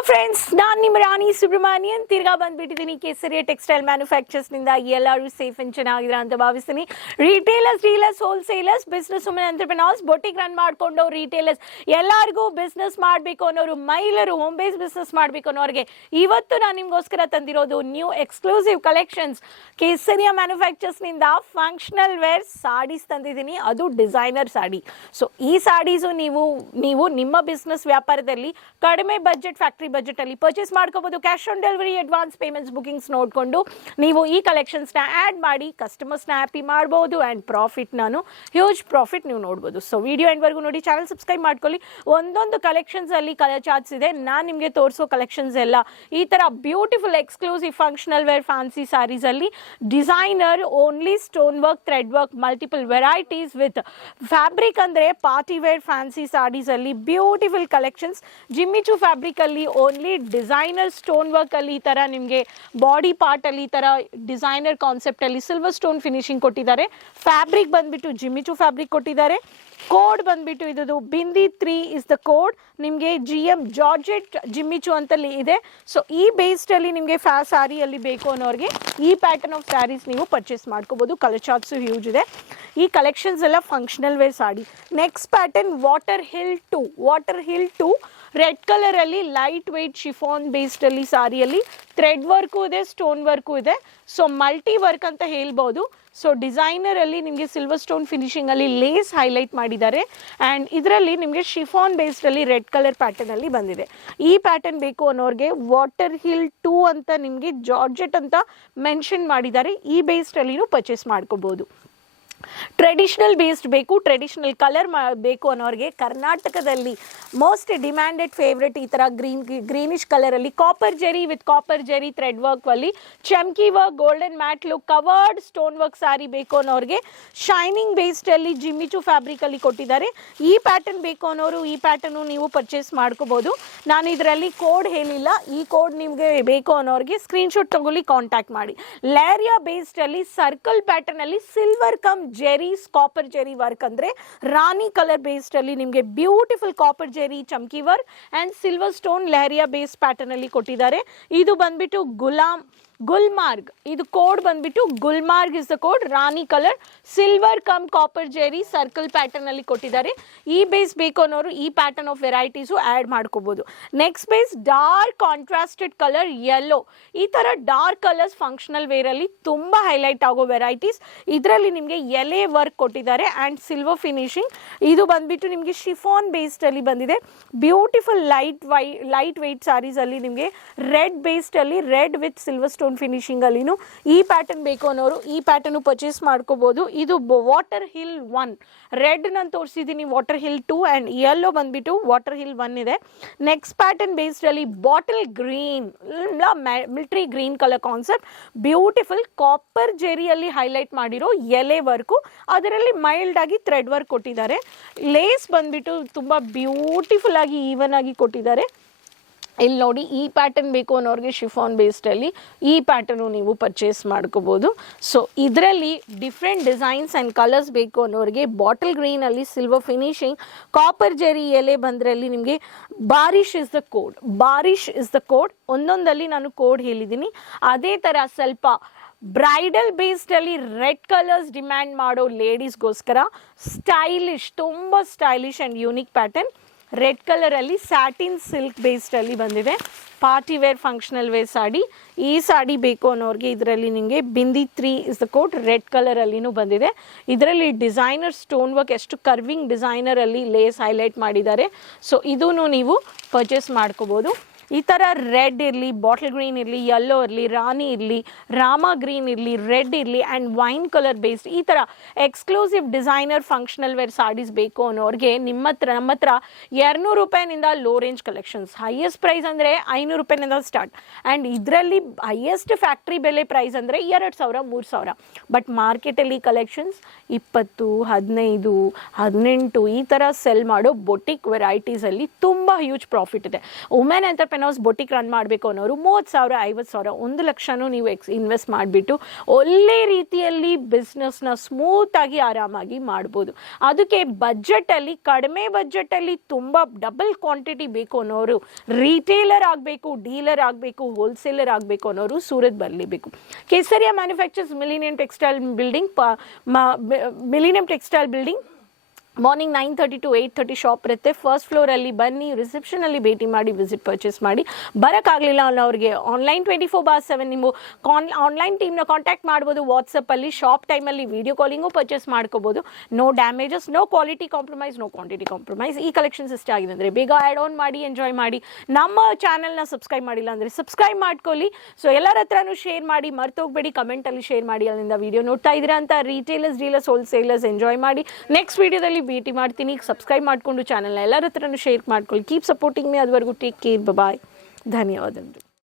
Hello friends, ನಾನು ನಿಮ್ಮ ರಾಣಿ ಸುಬ್ರಹ್ಮಣ್ಯನ್ ತಿರ್ಗಾ ಬಂದ್ಬಿಟ್ಟಿದ್ದೀನಿ ಕೇಸರಿಯ ಟೆಕ್ಸ್ಟೈಲ್ ಮ್ಯಾನುಫ್ಯಾಕ್ಚರ್ಸ್ನಿಂದ. ಎಲ್ಲರೂ ಸೇಫ್ ಅಂಡ್ ಚೆನ್ನಾಗಿದ್ದೀರಾ ಅಂತ ಭಾವಿಸ್ತೀನಿ. Retailers, dealers, wholesalers, business women, entrepreneurs, boutique run ಮಾಡಿಕೊಂಡು ರಿಟೇಲರ್ಸ್ ಎಲ್ಲರಿಗೂ ಬಿಸ್ನೆಸ್ ಮಾಡಬೇಕು ಅನ್ನೋರು, ಮಹಿಳೆಯರು ಹೋಮ್ ಬೇಸ್ ಬಿಸ್ನೆಸ್ ಮಾಡಬೇಕು ಅನ್ನೋರಿಗೆ ಇವತ್ತು ನಾನು ನಿಮಗೋಸ್ಕರ ತಂದಿರೋದು ನ್ಯೂ ಎಕ್ಸ್ಕ್ಲೂಸಿವ್ ಕಲೆಕ್ಷನ್ಸ್ ಕೇಸರಿಯ ಮ್ಯಾನುಫ್ಯಾಕ್ಚರ್ಸ್ನಿಂದ. ಫಂಕ್ಷನಲ್ ವೇರ್ ಸಾಡೀಸ್ ತಂದಿದ್ದೀನಿ, ಅದು ಡಿಸೈನರ್ ಸಾಡಿ. ಸೊ ಈ ಸಾಡೀಸು ನೀವು ನಿಮ್ಮ ಬಿಸ್ನೆಸ್ ವ್ಯಾಪಾರದಲ್ಲಿ ಕಡಿಮೆ ಬಜೆಟ್, ಫ್ಯಾಕ್ಟ್ರಿ ಬಜೆಟ್ ಅಲ್ಲಿ ಪರ್ಚೇಸ್ ಮಾಡ್ಕೋಬಹುದು. Cash on delivery, advance payments, bookings ನೋಡಿಕೊಂಡು ನೀವು ಈ ಕಲೆಕ್ಷನ್ಸ್ ನ ಆಡ್ ಮಾಡಿ ಕಸ್ಟಮರ್ಸ್ ನ ಹ್ಯಾಪಿ ಮಾಡಬಹುದು. ಅಂಡ್ ಪ್ರಾಫಿಟ್ ಹ್ಯೂಜ್ ಪ್ರಾಫಿಟ್ ನೀವು ನೋಡಬಹುದು. ಸೊ ವಿಡಿಯೋ ಎಂಡ್ ವರೆಗೂ ನೋಡಿ, ಚಾನಲ್ ಸಬ್ಸ್ಕ್ರೈಬ್ ಮಾಡ್ಕೊಳ್ಳಿ. ಒಂದೊಂದು ಕಲೆಕ್ಷನ್ಸ್ ಅಲ್ಲಿ ಕಲರ್ ಚಾರ್ಟ್ಸ್ ಇದೆ. ನಾನು ನಿಮಗೆ ತೋರಿಸೋ ಕಲೆಕ್ಷನ್ಸ್ ಎಲ್ಲ ಈ ತರ beautiful exclusive functional wear fancy saris ಅಲ್ಲಿ designer only stone work, thread work, multiple varieties with fabric ಅಂದ್ರೆ ಪಾರ್ಟಿ ವೇರ್ ಫ್ಯಾನ್ಸಿ ಸ್ಯಾರೀಸ್ ಅಲ್ಲಿ ಬ್ಯೂಟಿಫುಲ್ ಕಲೆಕ್ಷನ್ಸ್. ಜಿಮ್ಮಿಚು ಫ್ಯಾಬ್ರಿಕ್ ಅಲ್ಲಿ ಓನ್ಲಿ ಡಿಸೈನರ್ ಸ್ಟೋನ್ ವರ್ಕ್ ಅಲ್ಲಿ ಈ ತರ ನಿಮಗೆ ಬಾಡಿ ಪಾರ್ಟ್ ಅಲ್ಲಿ ಈ ತರ ಡಿಸೈನರ್ ಕಾನ್ಸೆಪ್ಟ್ ಅಲ್ಲಿ ಸಿಲ್ವರ್ ಸ್ಟೋನ್ ಫಿನಿಶಿಂಗ್ ಕೊಟ್ಟಿದ್ದಾರೆ. ಫ್ಯಾಬ್ರಿಕ್ ಬಂದ್ಬಿಟ್ಟು ಜಿಮ್ಮಿಚು ಫ್ಯಾಬ್ರಿಕ್ ಕೊಟ್ಟಿದ್ದಾರೆ. ಕೋಡ್ ಬಂದ್ಬಿಟ್ಟು ಇದು ಬಿಂದಿ 3 ಇಸ್ ದ ಕೋಡ್. ನಿಮಗೆ GM ಜಾರ್ಜೆಟ್ ಜಿಮ್ಮಿಚು ಅಂತಲ್ಲಿ ಇದೆ. ಸೊ ಈ ಬೇಸ್ಡ್ ಅಲ್ಲಿ ನಿಮಗೆ ಸ್ಯಾರಿಯಲ್ಲಿ ಬೇಕು ಅನ್ನೋರಿಗೆ ಈ ಪ್ಯಾಟರ್ನ್ ಆಫ್ ಸ್ಯಾರೀಸ್ ನೀವು ಪರ್ಚೇಸ್ ಮಾಡ್ಕೋಬಹುದು. ಕಲರ್ ಚಾರ್ಟ್ಸ್ ಹ್ಯೂಜ್ ಇದೆ. ಈ ಕಲೆಕ್ಷನ್ಸ್ ಎಲ್ಲ functional wear sari. Next pattern water hill 2 red colour ಅಲ್ಲಿ ಲೈಟ್ ವೆಯ್ಟ್ ಶಿಫಾನ್ ಬೇಸ್ಡ್ ಅಲ್ಲಿ ಸಾರಿಯಲ್ಲಿ ಥ್ರೆಡ್ ವರ್ಕು ಇದೆ, ಸ್ಟೋನ್ ವರ್ಕು ಇದೆ. ಸೊ ಮಲ್ಟಿ ವರ್ಕ್ ಅಂತ ಹೇಳ್ಬೋದು. ಸೊ ಡಿಸೈನರ್ ಅಲ್ಲಿ ನಿಮಗೆ ಸಿಲ್ವರ್ ಸ್ಟೋನ್ ಫಿನಿಶಿಂಗ್ ಅಲ್ಲಿ ಲೇಸ್ ಹೈಲೈಟ್ ಮಾಡಿದ್ದಾರೆ. ಅಂಡ್ ಇದರಲ್ಲಿ ನಿಮಗೆ ಶಿಫಾನ್ ಬೇಸ್ಡ್ ಅಲ್ಲಿ ರೆಡ್ ಕಲರ್ ಪ್ಯಾಟರ್ನ್ ಅಲ್ಲಿ ಬಂದಿದೆ. ಈ ಪ್ಯಾಟರ್ನ್ ಬೇಕು ಅನ್ನೋರಿಗೆ ವಾಟರ್ ಹಿಲ್ 2 ಅಂತ ನಿಮಗೆ ಜಾರ್ಜೆಟ್ ಅಂತ ಮೆನ್ಷನ್ ಮಾಡಿದ್ದಾರೆ. ಈ ಬೇಸ್ಡ್ ಅಲ್ಲಿ ಪರ್ಚೇಸ್ ಮಾಡ್ಕೋಬಹುದು. ಟ್ರೆಡಿಷನಲ್ ಬೇಸ್ಡ್ ಬೇಕು, ಟ್ರೆಡಿಷನಲ್ ಕಲರ್ ಬೇಕು ಅನ್ನೋರಿಗೆ ಕರ್ನಾಟಕದಲ್ಲಿ ಮೋಸ್ಟ್ ಡಿಮ್ಯಾಂಡೆಡ್ ಫೇವ್ರೆಟ್ ಈ ತರ ಗ್ರೀನಿಶ್ ಕಲರ್ ಅಲ್ಲಿ copper zari with copper zari thread work ಅಲ್ಲಿ chamki work, golden matt look, covered stone work sari ಬೇಕು ಅನ್ನೋರಿಗೆ ಶೈನಿಂಗ್ ಬೇಸ್ಡ್ ಅಲ್ಲಿ ಜಿಮ್ಮಿಚು ಫ್ಯಾಬ್ರಿಕ್ ಅಲ್ಲಿ ಕೊಟ್ಟಿದ್ದಾರೆ. ಈ ಪ್ಯಾಟರ್ನ್ ಬೇಕು ಅನ್ನೋರು ಈ ಪ್ಯಾಟರ್ನ್ ನೀವು ಪರ್ಚೇಸ್ ಮಾಡ್ಕೋಬಹುದು. ನಾನು ಇದರಲ್ಲಿ ಕೋಡ್ ಹೇಳಿಲ್ಲ. ಈ ಕೋಡ್ ನಿಮಗೆ ಬೇಕು ಅನ್ನೋರಿಗೆ ಸ್ಕ್ರೀನ್ಶಾಟ್ ತಗೊಳ್ಳಿ, ಕಾಂಟ್ಯಾಕ್ಟ್ ಮಾಡಿ. ಲೇರಿಯಾ ಬೇಸ್ಡ್ ಅಲ್ಲಿ ಸರ್ಕಲ್ ಪ್ಯಾಟರ್ನ್ ಅಲ್ಲಿ silver cum zaris copper zari work ಅಂದ್ರೆ ರಾಣಿ ಕಲರ್ ಬೇಸ್ಡ್ ಅಲ್ಲಿ ನಿಮಗೆ beautiful copper zari chamki work and silver stone leheriya base pattern ಅಲ್ಲಿ ಕೊಟ್ಟಿದ್ದಾರೆ. ಇದು ಬಂದ್ಬಿಟ್ಟು ಗುಲ್ಮಾರ್ಗ್. ಇದು ಕೋಡ್ ಬಂದ್ಬಿಟ್ಟು Gulmarg is the code. Rani colour silver cum copper zari circle pattern ಅಲ್ಲಿ ಕೊಟ್ಟಿದ್ದಾರೆ. ಈ ಬೇಸ್ ಬೇಕು ಅನ್ನೋರು ಈ ಪ್ಯಾಟರ್ನ್ ಆಫ್ ವೆರೈಟೀಸು ಆಡ್ ಮಾಡ್ಕೋಬಹುದು. Next base dark contrasted colour yellow. ಈ ತರ ಡಾರ್ಕ್ ಕಲರ್ಸ್ ಫಂಕ್ಷನಲ್ ವೇರ್ ಅಲ್ಲಿ ತುಂಬಾ ಹೈಲೈಟ್ ಆಗೋ ವೆರೈಟೀಸ್. ಇದರಲ್ಲಿ ನಿಮಗೆ ಎಲೆ ವರ್ಕ್ ಕೊಟ್ಟಿದ್ದಾರೆ ಅಂಡ್ ಸಿಲ್ವರ್ ಫಿನಿಶಿಂಗ್. ಇದು ಬಂದ್ಬಿಟ್ಟು ನಿಮಗೆ ಶಿಫಾನ್ ಬೇಸ್ಡ್ ಅಲ್ಲಿ ಬಂದಿದೆ. ಬ್ಯೂಟಿಫುಲ್ ಲೈಟ್ ವೆಯ್ಟ್ ಸಾರೀಸ್ ಅಲ್ಲಿ ನಿಮಗೆ ರೆಡ್ ಬೇಸ್ಡ್ ಅಲ್ಲಿ red with silver stone finishing ಅಲ್ಲಿ ಈ ಪ್ಯಾಟರ್ನ್ ಬೇಕು ಅನ್ನೋರು ಈ ಪ್ಯಾಟರ್ನ್ ಪರ್ಚೇಸ್ ಮಾಡ್ಕೋಬಹುದು. ಇದು ವಾಟರ್ ಹಿಲ್ 1 ರೆಡ್ ನಾನು ತೋರಿಸಿದ್ದೀನಿ, ವಾಟರ್ ಹಿಲ್ 2 ಅಂಡ್ ಯೆಲ್ಲೋ ಬಂದ್ಬಿಟ್ಟು ವಾಟರ್ ಹಿಲ್ 1 ಇದೆ. ನೆಕ್ಸ್ಟ್ ಪ್ಯಾಟರ್ನ್ ಬೇಸ್ಡ್ ಅಲ್ಲಿ bottle green, military green colour concept, beautiful copper ಜೆರಿಯಲ್ಲಿ ಹೈಲೈಟ್ ಮಾಡಿರೋ ಎಲೆ ವರ್ಕು, ಅದರಲ್ಲಿ ಮೈಲ್ಡ್ ಆಗಿ ಥ್ರೆಡ್ ವರ್ಕ್ ಕೊಟ್ಟಿದ್ದಾರೆ. ಲೇಸ್ ಬಂದ್ಬಿಟ್ಟು ತುಂಬಾ ಬ್ಯೂಟಿಫುಲ್ ಆಗಿ ಈವನ್ ಆಗಿ ಕೊಟ್ಟಿದ್ದಾರೆ. ಇಲ್ಲಿ ನೋಡಿ, ಈ ಪ್ಯಾಟರ್ನ್ ಬೇಕು ಅನ್ನೋರಿಗೆ ಶಿಫಾನ್ ಬೇಸ್ಡ್ ಅಲ್ಲಿ ಈ ಪ್ಯಾಟರ್ನು ನೀವು ಪರ್ಚೇಸ್ ಮಾಡ್ಕೋಬಹುದು. ಸೊ ಇದರಲ್ಲಿ ಡಿಫ್ರೆಂಟ್ ಡಿಸೈನ್ಸ್ ಅಂಡ್ ಕಲರ್ಸ್ ಬೇಕು ಅನ್ನೋರಿಗೆ ಬಾಟಲ್ ಗ್ರೀನ್ ಅಲ್ಲಿ ಸಿಲ್ವರ್ ಫಿನಿಶಿಂಗ್, ಕಾಪರ್ ಜೆರಿ ಎಲೆ ಬಂದ್ರಲ್ಲಿ ನಿಮಗೆ ಬಾರಿಶ್ ಇಸ್ ದ ಕೋಡ್. ಒಂದೊಂದಲ್ಲಿ ನಾನು ಕೋಡ್ ಹೇಳಿದ್ದೀನಿ. ಅದೇ ತರ ಸ್ವಲ್ಪ ಬ್ರೈಡಲ್ ಬೇಸ್ಡ್ ಅಲ್ಲಿ ರೆಡ್ ಕಲರ್ಸ್ ಡಿಮ್ಯಾಂಡ್ ಮಾಡೋ ಲೇಡೀಸ್ಗೋಸ್ಕರ ಸ್ಟೈಲಿಶ್, ತುಂಬಾ stylish and unique pattern red colour ಅಲ್ಲಿ ಸ್ಯಾಟಿನ್ ಸಿಲ್ಕ್ ಬೇಸ್ಡ್ ಅಲ್ಲಿ ಬಂದಿದೆ. Party wear functional wear sari. ಈ ಸಾಡಿ ಬೇಕು ಅನ್ನೋರಿಗೆ ಇದರಲ್ಲಿ ನಿಮಗೆ ಬಿಂದಿ 3 is the code red colour ಅಲ್ಲಿನೂ ಬಂದಿದೆ. ಇದರಲ್ಲಿ ಡಿಸೈನರ್ ಸ್ಟೋನ್ ವರ್ಕ್, ಎಷ್ಟು ಕರ್ವಿಂಗ್ ಡಿಸೈನರ್ ಅಲ್ಲಿ ಲೇಸ್ ಹೈಲೈಟ್ ಮಾಡಿದ್ದಾರೆ. ಸೊ ಇದನ್ನು ನೀವು ಪರ್ಚೇಸ್ ಮಾಡ್ಕೋಬಹುದು. ಈ ಥರ ರೆಡ್ ಇರಲಿ, ಬಾಟಲ್ ಗ್ರೀನ್ ಇರಲಿ, ಯೆಲ್ಲೋ ಇರಲಿ, ರಾಣಿ ಇರಲಿ, ರಾಮ ಗ್ರೀನ್ ಇರಲಿ, ರೆಡ್ ಇರಲಿ ಆ್ಯಂಡ್ ವೈನ್ ಕಲರ್ ಬೇಸ್ಡ್ ಈ ಥರ exclusive designer functional wear saris ಬೇಕು ಅನ್ನೋರಿಗೆ ನಮ್ಮ ಹತ್ರ 200 ರೂಪಾಯಿನಿಂದ low range collections. Highest price ಅಂದರೆ 500 ರೂಪಾಯಿನಿಂದ ಸ್ಟಾರ್ಟ್. ಆ್ಯಂಡ್ ಇದರಲ್ಲಿ ಹೈಯೆಸ್ಟ್ ಫ್ಯಾಕ್ಟ್ರಿ ಬೆಲೆ ಪ್ರೈಸ್ ಅಂದರೆ 2,000, 3,000. ಬಟ್ ಮಾರ್ಕೆಟಲ್ಲಿ ಕಲೆಕ್ಷನ್ಸ್ 20, 15, 18 ಈ ಥರ ಸೆಲ್ ಮಾಡೋ ಬೊಟಿಕ್ ವೆರೈಟೀಸಲ್ಲಿ ತುಂಬ ಹ್ಯೂಜ್ ಪ್ರಾಫಿಟ್ ಇದೆ. Women entrepreneur entrepreneurs boutique run ಮಾಡಬೇಕು ಅನ್ನೋರು 30,000 50,000 1 ಲಕ್ಷನೂ ನೀವು ಇನ್ವೆಸ್ಟ್ ಮಾಡಿಬಿಟ್ಟು ಒಳ್ಳೆ ರೀತಿಯಲ್ಲಿ ಬಿಸ್ನೆಸ್ನ ಸ್ಮೂತಾಗಿ ಆರಾಮಾಗಿ ಮಾಡ್ಬೋದು. ಅದಕ್ಕೆ ಬಜೆಟಲ್ಲಿ ಕಡಿಮೆ ಬಜೆಟಲ್ಲಿ ತುಂಬ ಡಬಲ್ ಕ್ವಾಂಟಿಟಿ ಬೇಕು ಅನ್ನೋರು, ರಿಟೇಲರ್ ಆಗಬೇಕು, ಡೀಲರ್ ಆಗಬೇಕು, ಹೋಲ್ಸೇಲರ್ ಆಗಬೇಕು ಅನ್ನೋರು ಸೂರತ್ ಬರಲೇಬೇಕು. Kesariya manufacturers millennium textile building morning 9:30 to 8:30 shop ಇರುತ್ತೆ. ಫಸ್ಟ್ ಫ್ಲೋರಲ್ಲಿ ಬನ್ನಿ, ರಿಸೆಪ್ಷನಲ್ಲಿ ಭೇಟಿ ಮಾಡಿ, ವಿಸಿಟ್ ಪರ್ಚೇಸ್ ಮಾಡಿ. ಬರೋಕ್ಕಾಗಲಿಲ್ಲ ಅನ್ನೋರಿಗೆ ಆನ್ಲೈನ್ 24/7 ನೀವು ಆನ್ಲೈನ್ ಟೀಮ್ನ ಕಾಂಟ್ಯಾಕ್ಟ್ ಮಾಡ್ಬೋದು. ವಾಟ್ಸಪ್ಪಲ್ಲಿ ಶಾಪ್ ಟೈಮಲ್ಲಿ ವೀಡಿಯೋ ಕಾಲಿಂಗು ಪರ್ಚೇಸ್ ಮಾಡ್ಕೋಬೋದು. No damages, no quality compromise, no quantity compromise. ಈ ಕಲೆಕ್ಷನ್ಸ್ ಇಷ್ಟ ಆಗಿದೆ ಅಂದರೆ ಬೇಗ ಆ್ಯಡ್ ಆನ್ ಮಾಡಿ, ಎಂಜಾಯ್ ಮಾಡಿ. ನಮ್ಮ ಚಾನಲ್ನ ಸಬ್ಸ್ಕ್ರೈಬ್ ಮಾಡಿಲ್ಲ ಅಂದರೆ ಸಬ್ಸ್ಕ್ರೈಬ್ ಮಾಡ್ಕೊಳ್ಳಿ. ಸೊ ಎಲ್ಲರ ಹತ್ರನೂ ಶೇರ್ ಮಾಡಿ, ಮರ್ತೋಗ್ಬೇಡಿ, ಕಮೆಂಟಲ್ಲಿ ಶೇರ್ ಮಾಡಿ. ಅಲ್ಲಿಂದ ವೀಡಿಯೋ ನೋಡ್ತಾ ಇದ್ದೀರಾ ಅಂತ ರಿಟೇಲರ್ಸ್, ಡೀಲರ್ಸ್, ಹೋಲ್ಸೇಲರ್ಸ್ ಎಂಜಾಯ್ ಮಾಡಿ. ನೆಕ್ಸ್ಟ್ ವೀಡಿಯೋದಲ್ಲಿ ಭೇಟಿ ಮಾಡ್ತೀನಿ. ಸಬ್ಸ್ಕ್ರೈಬ್ ಮಾಡಿಕೊಂಡು ಚಾನಲ್ನ ಎಲ್ಲರ ಹತ್ರನೂ ಶೇರ್ ಮಾಡ್ಕೊಳ್ಳಿ. Keep supporting me. ಅದುವರೆಗೂ ಟೇಕ್ ಕೇರ್, ಬಾಯ್, ಧನ್ಯವಾದಗಳು.